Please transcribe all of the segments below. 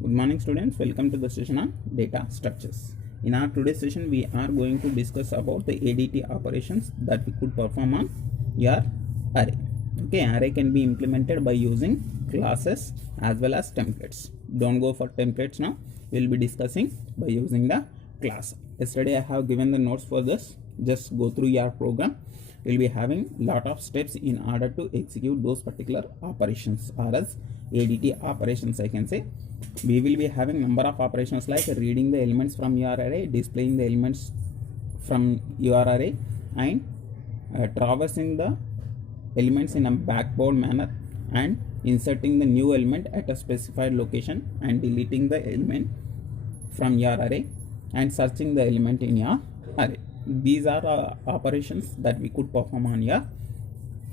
Good morning students, welcome to the session on data structures. In our today's session we are going to discuss about the ADT operations that we could perform on your array. Okay, array can be implemented by using classes as well as templates. Don't go for templates now, we will be discussing by using the class. Yesterday I have given the notes for this, just go through your program. We will be having lot of steps in order to execute those particular operations or as ADT operations I can say. We will be having number of operations like reading the elements from your array, displaying the elements from your array, and traversing the elements in a backbone manner, and inserting the new element at a specified location, and deleting the element from your array, and searching the element in your array. These are operations that we could perform on your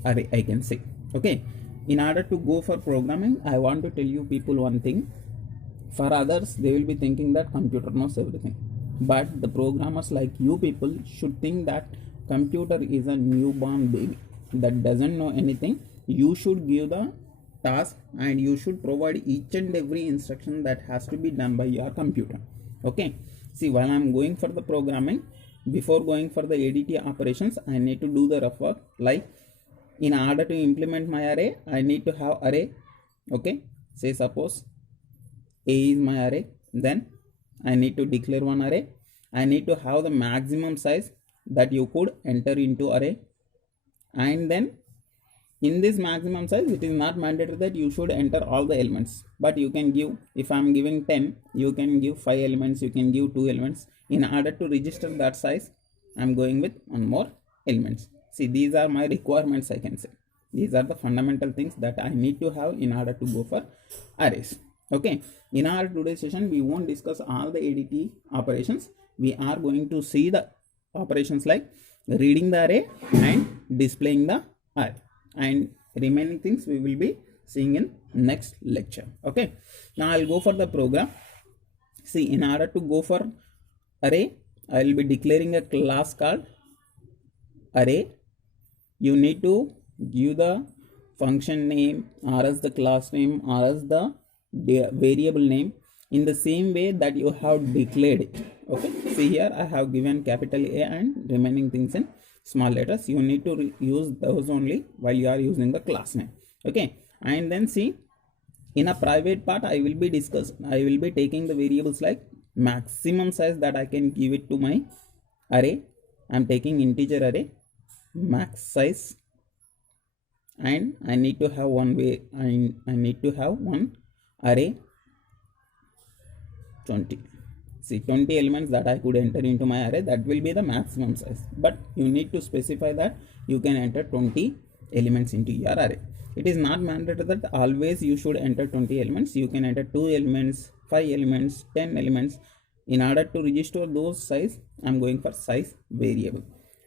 array I can say. Okay, in order to go for programming, I want to tell you people one thing. For others, they will be thinking that computer knows everything, but the programmers like you people should think that computer is a newborn baby that doesn't know anything. You should give the task and you should provide each and every instruction that has to be done by your computer. Okay, see, while I'm going for the programming, before going for the ADT operations, I need to do the rough work. Like, in order to implement my array, I need to have array. Okay, say suppose A is my array, then I need to declare one array. I need to have the maximum size that you could enter into array, and then in this maximum size it is not mandatory that you should enter all the elements, but you can give, if I am giving 10, you can give 5 elements, you can give 2 elements. In order to register that size, I am going with one more elements. See, these are my requirements I can say. These are the fundamental things that I need to have in order to go for arrays. Okay, in our today's session we won't discuss all the ADT operations. We are going to see the operations like reading the array and displaying the array, and remaining things we will be seeing in next lecture. Okay, now I'll go for the program. See, in order to go for array, I will be declaring a class called array. You need to give the function name or as the class name or as the variable name in the same way that you have declared it. Okay, see here I have given capital A and remaining things in small letters. You need to use those only while you are using the class name. Okay, and then see, in a private part I will be taking the variables like maximum size that I can give it to my array. I am taking integer array max size, and I need to have one way, I need to have one array 20. See, 20 elements that I could enter into my array, that will be the maximum size, but you need to specify that you can enter 20 elements into your array. It is not mandatory that always you should enter 20 elements. You can enter 2 elements, 5 elements, 10 elements. In order to register those size, I am going for size variable,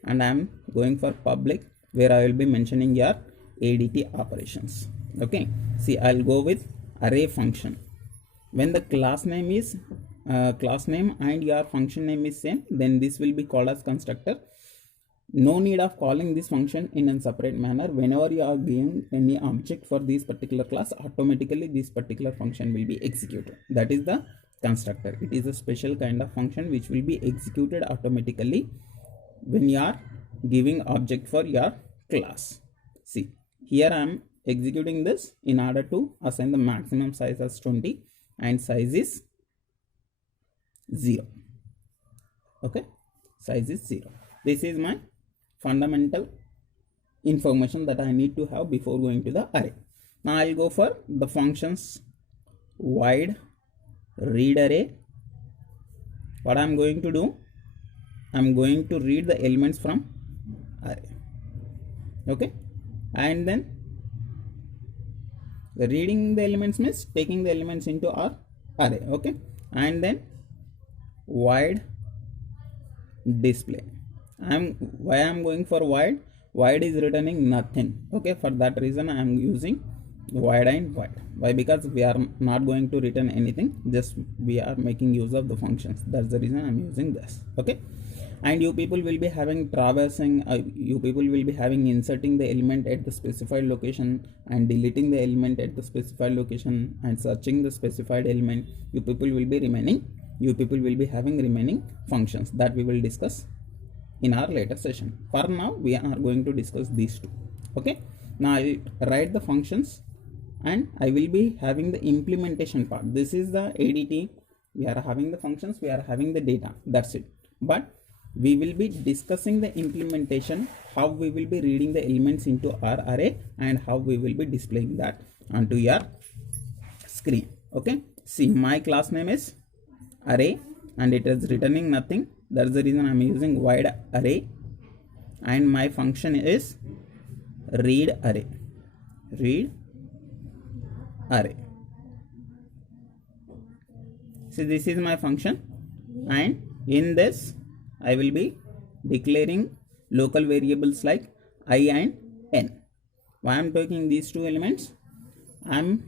and I am going for public, where I will be mentioning your ADT operations. Okay, see, I'll go with array function. When the class name is class name and your function name is same, then this will be called as constructor. No need of calling this function in a separate manner. Whenever you are giving any object for this particular class, automatically this particular function will be executed. That is the constructor. It is a special kind of function which will be executed automatically when you are giving object for your class. See, here I am executing this in order to assign the maximum size as 20 and size is 0. Okay, size is 0. This is my fundamental information that I need to have before going to the array. Now I'll go for the functions void read array. What I'm going to do, I'm going to read the elements from array. Okay, and then reading the elements means taking the elements into our array. Okay, and then void display. Why I'm going for void? Void is returning nothing. Okay, for that reason I am using void and void. Why? Because we are not going to return anything, just we are making use of the functions. That's the reason I'm using this. Okay, And you people will be having traversing, you people will be having inserting the element at the specified location and deleting the element at the specified location and searching the specified element. You people will be having remaining functions that we will discuss in our later session. For now we are going to discuss these two. Okay, now I will write the functions and I will be having the implementation part. This is the ADT. We are having the functions, we are having the data, that's it. But we will be discussing the implementation, how we will be reading the elements into our array and how we will be displaying that onto your screen. Okay, see, my class name is array and it is returning nothing. That's the reason I'm using void array, and my function is read array. So this is my function, and in this I will be declaring local variables like I and n. Why I'm taking these two elements? I'm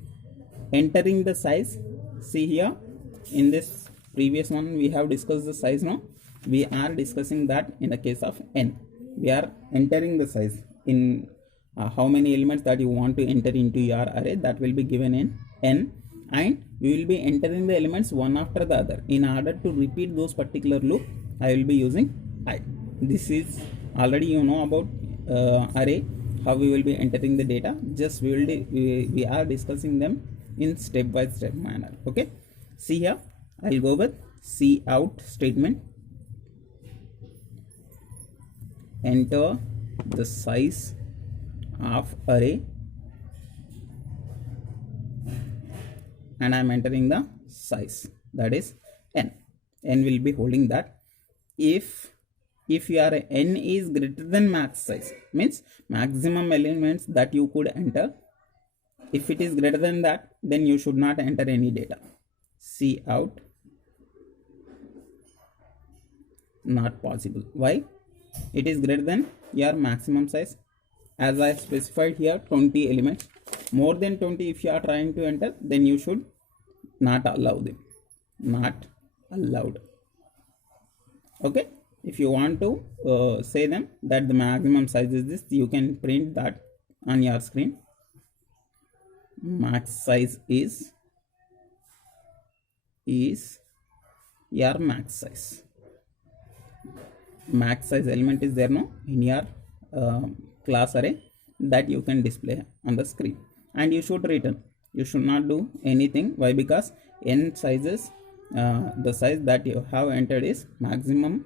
entering the size. See here, in this previous one we have discussed the size. Now we are discussing that in the case of n. We are entering the size in how many elements that you want to enter into your array, that will be given in n, and we will be entering the elements one after the other. In order to repeat those particular loop, I will be using I. This is already you know about array, how we will be entering the data. Just we are discussing them in step by step manner. Okay, see here, I'll go with cout statement. Enter the size of array, and I am entering the size, that is n. N will be holding that. If your n is greater than max size, means maximum elements that you could enter, if it is greater than that, then you should not enter any data. Cout not possible. Why? It is greater than your maximum size. As I specified here, 20 elements. More than 20 if you are trying to enter, then you should not allow them. Not allowed. Okay, if you want to say them that the maximum size is this, you can print that on your screen. Max size is your max size. Max size element is there now in your class array, that you can display on the screen, and you should return. You should not do anything. Why? Because n sizes, the size that you have entered is maximum,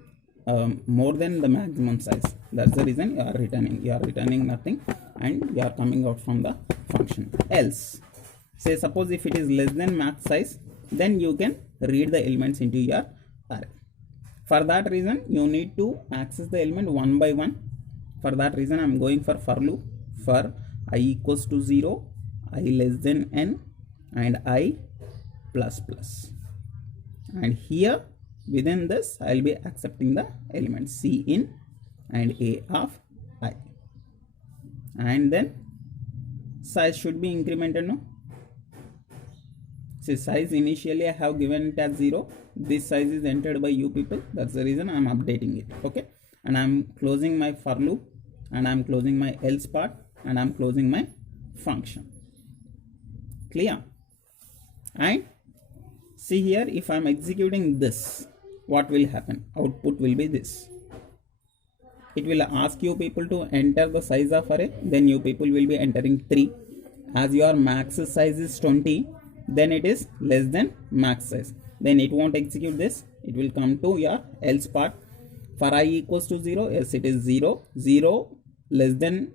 more than the maximum size. That's the reason you are returning. You are returning nothing, and you are coming out from the function. Else, say suppose if it is less than max size, then you can read the elements into your array. For that reason, you need to access the element one by one. For that reason, I am going for loop for I equals to 0, I less than n, and I plus plus. And here within this, I will be accepting the elements C in and A of I. And then size should be incremented now. See, size initially I have given it as 0. This size is entered by you people. That's the reason I am updating it. Okay, and I am closing my for loop, and I am closing my else part, and I am closing my function. Clear? And see here, if I am executing this, what will happen? Output will be this. It will ask you people to enter the size of array. Then you people will be entering 3. As your max size is 20, then it is less than max size. Then it won't execute this. It will come to your else part. For I equals to 0, yes, it is 0. 0 less than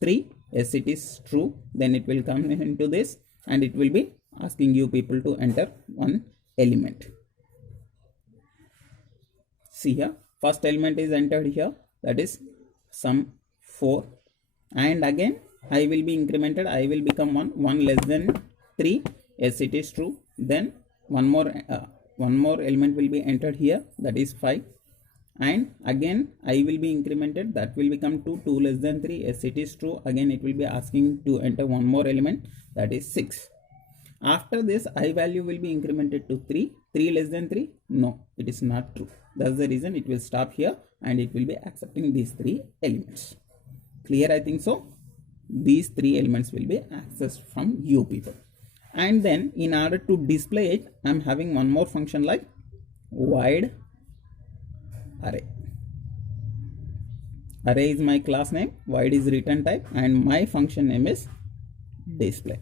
3, yes, it is true. Then it will come into this, and it will be asking you people to enter one element. See here, first element is entered here, that is sum 4, and again I will be incremented. I will become 1. 1 less than 3, yes, it is true. Then one more element will be entered here, that is 5, and again I will be incremented. That will become 2. 2 less than 3, yes, it is true. Again it will be asking to enter one more element, that is 6. After this, I value will be incremented to 3. 3 less than 3? No, it is not true. That's the reason it will stop here and it will be accepting these 3 elements. Clear, I think so. These 3 elements will be accessed from you people. And then in order to display it, I am having one more function like void array. Array is my class name, void is return type, and my function name is display.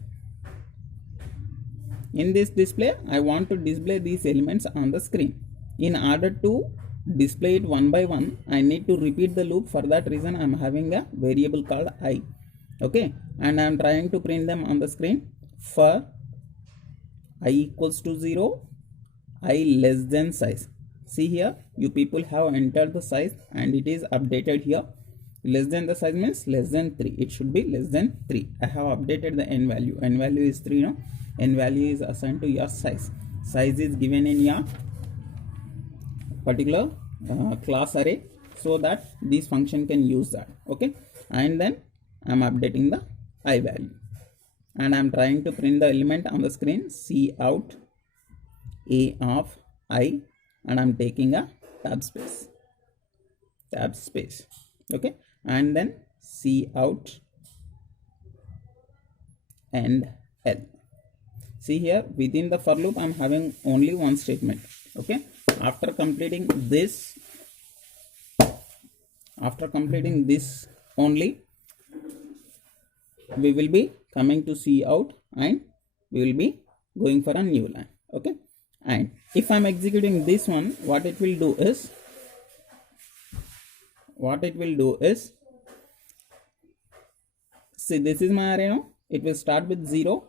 In this display, I want to display these elements on the screen. In order to display it one by one, I need to repeat the loop. For that reason, I am having a variable called I. Okay, and I am trying to print them on the screen. For I equals to 0, I less than size. See here, you people have entered the size and it is updated here. Less than the size means less than 3. It should be less than 3. I have updated the n value. N value is 3 now. N value is assigned to your size. Size is given in your particular class array, so that this function can use that. Okay, and then I am updating the I value. And I am trying to print the element on the screen, cout a of I, and I am taking a tab space. Okay, and then cout and L. See here, within the for loop I am having only one statement. Okay, after completing this only, we will be coming to cout and we will be going for a new line. Okay, and if I am executing this one, what it will do is see, this is my array now. It will start with 0.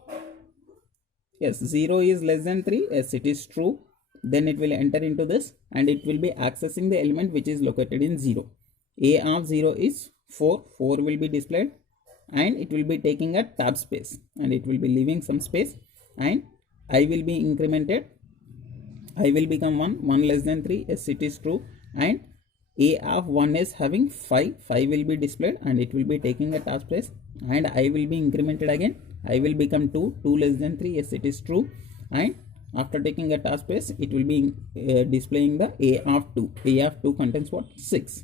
Yes, 0 is less than 3. Yes, it is true. Then it will enter into this and it will be accessing the element which is located in 0. A of 0 is 4. 4 will be displayed and it will be taking a tab space and it will be leaving some space, and I will be incremented. I will become 1. 1 less than 3. Yes, it is true. And A of 1 is having 5. 5 will be displayed and it will be taking a tab space, and I will be incremented again. I will become 2. 2 less than 3. Yes, it is true. And after taking a task space, it will be displaying the A of 2. A of 2 contains what? 6.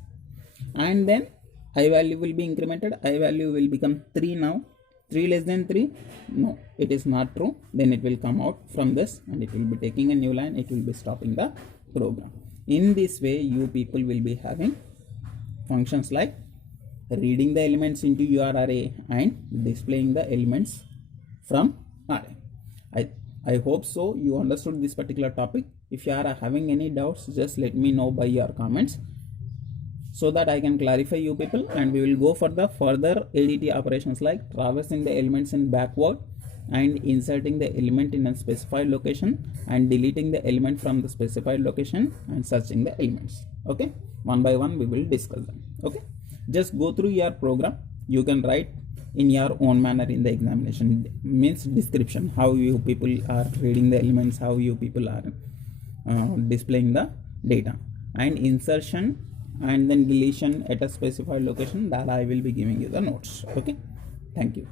And then I value will be incremented. I value will become 3 now. 3 less than 3? No, it is not true. Then it will come out from this and it will be taking a new line. It will be stopping the program. In this way, you people will be having functions like reading the elements into your array and displaying the elements from array. I hope so you understood this particular topic. If you are having any doubts, just let me know by your comments so that I can clarify you people, and we will go for the further ADT operations like traversing the elements in backward and inserting the element in a specified location and deleting the element from the specified location and searching the elements. Okay, one by one we will discuss them. Okay, just go through your program. You can write in your own manner in the examination, means description, how you people are reading the elements, how you people are displaying the data, and insertion and then deletion at a specified location, that I will be giving you the notes. Okay, thank you.